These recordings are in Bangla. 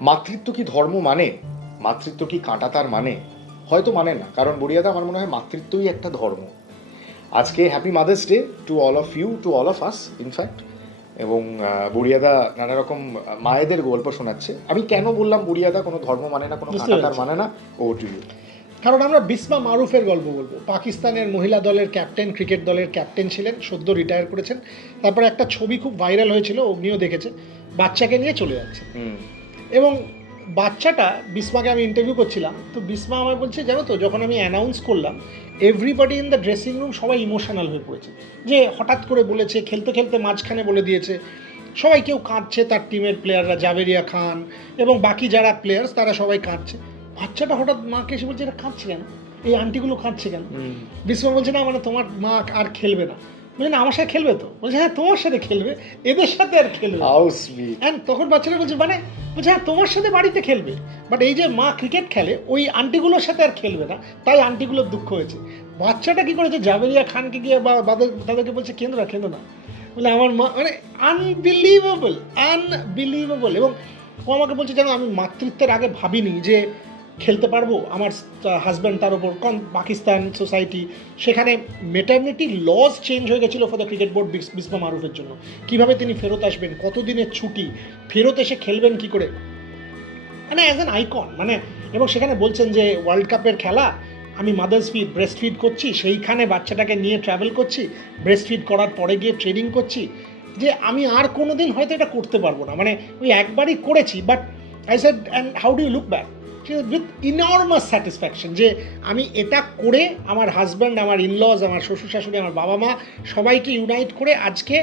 মাতৃত্ব কি ধর্ম মানে? মাতৃত্ব কি কাঁটা তার মানে? হয়তো মানে না কারণ বড়িয়াদা আমার মনে হয় মাতৃত্বই একটা ধর্ম। আজকে happy mother's day to all of you to all of us in fact এবং বুড়িয়াদা নানা রকম মায়েদের গল্প শোনাচ্ছে। আমি কেন বললাম বুড়িয়াদা কোনো ধর্ম মানে না কোনো বুঝতে কাঁটা তার মানে না? ও টু ইউ কারণ আমরা বিসমা মারুফের গল্প বলব। পাকিস্তানের মহিলা দলের ক্যাপ্টেন ক্রিকেট দলের ক্যাপ্টেন ছিলেন সদ্য রিটায়ার করেছেন। তারপরে একটা ছবি খুব ভাইরাল হয়েছিল অগ্নিও দেখেছে। বাচ্চাকে নিয়ে চলে যাচ্ছে। এবং বাচ্চাটা বিসমাকে আমি ইন্টারভিউ করছিলাম তো বিসমা আমার বলছে জানো তো যখন আমি অ্যানাউন্স করলাম everybody in the dressing room সবাই ইমোশনাল হয়ে পড়েছে। যে হঠাৎ করে বলেছে খেলতে খেলতে মাঝখানে বলে দিয়েছে সবাই কেউ কাঁদছে তার টিমের প্লেয়াররা জাভেরিয়া খান এবং বাকি যারা প্লেয়ার্স তারা সবাই কাঁদছে। বাচ্চাটা হঠাৎ মাকে এসে বলছে এটা কাঁদছে কেন? এই আন্টিগুলো কাঁদছে কেন? বিসমা বলছে না মানে তোমার মা আর খেলবে না। বলছে না আমার সাথে খেলবে তো। বলছে হ্যাঁ তোমার সাথে খেলবে এদের সাথে আর খেলবে। অ্যান্ড তখন বাচ্চারা বলছে মানে? বলছে হ্যাঁ তোমার সাথে বাড়িতে খেলবে। বাট এই যে মা ক্রিকেট খেলে ওই আন্টিগুলোর সাথে আর খেলবে না। তাই আন্টিগুলোর দুঃখ হয়েছে। বাচ্চাটা কি করেছে? জাবেরিয়া খানকে গিয়ে বা তাদেরকে বলছে কেন্দ্র না কেন্দ্র না। বলে আমার মা মানে আনবিলিভেবল আনবিলিভেবল এবং ও আমাকে বলছে যেন আমি মাতৃত্বের আগে ভাবিনি যে খেলতে পারব আমার হাজব্যান্ড তার উপর। কন পাকিস্তান সোসাইটি সেখানে মেটার্নিটি লস চেঞ্জ হয়ে গেছিল for the cricket board Bismah মারুফের জন্য। কীভাবে তিনি ফেরত আসবেন, কতদিনের ছুটি, ফেরত এসে খেলবেন কি করে? মানে অ্যাজ অ্যান আইকন মানে এবং সেখানে বলছেন যে ওয়ার্ল্ড কাপের খেলা, আমি মাদার্স ফিড ব্রেস্ট ফিড করছি, সেইখানে বাচ্চাটাকে নিয়ে ট্রাভেল করছি ব্রেস্ট ফিড করার পরে গিয়ে ট্রেনিং করছি, যে আমি আর কোনো দিন হয়তো এটা করতে পারব না। মানে ওই একবারই করেছি but I said and how do you look back with enormous satisfaction যে আমি এটা করে আমার হাজব্যান্ড আমার ইনলজ আমার শ্বশুর শাশুড়ি আমার বাবা মা সবাইকে ইউনাইট করে আজকে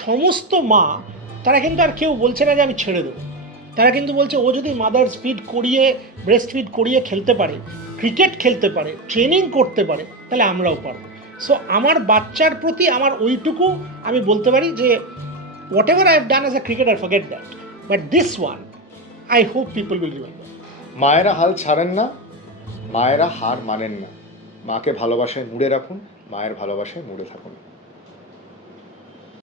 সমস্ত মা, তারা কিন্তু আর কেউ বলছে না যে আমি ছেড়ে দেবো। তারা কিন্তু বলছে, ও যদি মাদার ফিড করিয়ে ব্রেস্ট ফিড করিয়ে খেলতে পারে ক্রিকেট খেলতে পারে ট্রেনিং করতে পারে, তাহলে আমরাও পারব। সো আমার বাচ্চার প্রতি আমার ওইটুকু আমি বলতে পারি যে whatever I have done as a cricketer forget that but this one I hope people will remember মায়েরা হাল ছাড়েন না, মায়েরা হার মানেন না। মাকে ভালোবাসায় মুড়ে রাখুন, মায়ের ভালোবাসায় মুড়ে থাকুন।